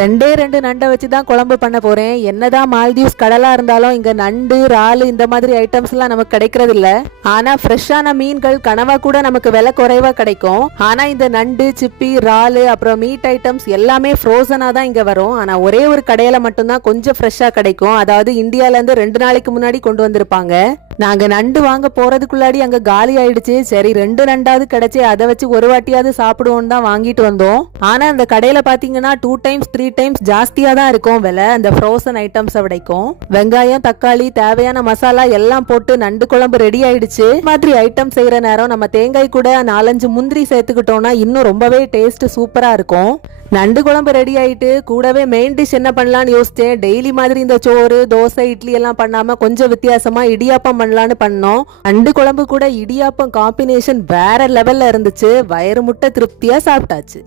ரெண்டே ரெண்டு நண்டை வச்சு தான் குழம்பு பண்ண போறேன். என்னதான் மால்தீவ்ஸ் கடலா இருந்தாலும் இங்க நண்டு இறாலு இந்த மாதிரி ஐட்டம்ஸ் எல்லாம் நமக்கு கிடைக்கிறது இல்ல. ஆனா ஃப்ரெஷ்ஷான மீன்கள் கனவா கூட நமக்கு விலை குறைவா கிடைக்கும். ஆனா இந்த நண்டு சிப்பி இறாலு அப்புறம் மீட் ஐட்டம்ஸ் எல்லாமே ஃப்ரோசனா தான் இங்க வரும். ஆனா ஒரே ஒரு கடையில மட்டும்தான் கொஞ்சம் ஃப்ரெஷ்ஷா கிடைக்கும். அதாவது இந்தியால இருந்து 2 நாளைக்கு முன்னாடி கொண்டு வந்திருப்பாங்க. நாங்க நண்டு வாங்க போறதுக்குள்ளாடி அங்க காலி ஆயிடுச்சு. சரி 2 நண்டாவது கிடைச்சி அதை வச்சு ஒரு வாட்டியாவது சாப்பிடுவோம் தான் வாங்கிட்டு வந்தோம். ஆனா அந்த கடையில பாத்தீங்கன்னா 2 டைம்ஸ் 3 டைம்ஸ் ஜாஸ்தியா தான் இருக்கும் விலை அந்த ஃப்ரோசன் ஐட்டம்ஸ் விடைக்கும். வெங்காயம் தக்காளி தேவையான மசாலா எல்லாம் போட்டு நண்டு குழம்பு ரெடி ஆயிடுச்சு. மாதிரி ஐட்டம் செய்யற நேரம் நம்ம தேங்காய் கூட 4-5 முந்திரி சேர்த்துக்கிட்டோம்னா இன்னும் ரொம்பவே டேஸ்ட் சூப்பரா இருக்கும். நண்டு குழம்பு ரெடி ஆயிட்டு கூடவே மெயின் டிஷ் என்ன பண்ணலான்னு யோசிச்சேன். டெய்லி மாதிரி இந்த சோறு தோசை இட்லி எல்லாம் பண்ணாம கொஞ்சம் வித்தியாசமா இடியாப்பம் பண்ணலான்னு பண்ணோம். நண்டு குழம்பு கூட இடியாப்பம் காம்பினேஷன் வேற லெவல்ல இருந்துச்சு. வயிறு முட்டை திருப்தியா சாப்பிட்டாச்சு.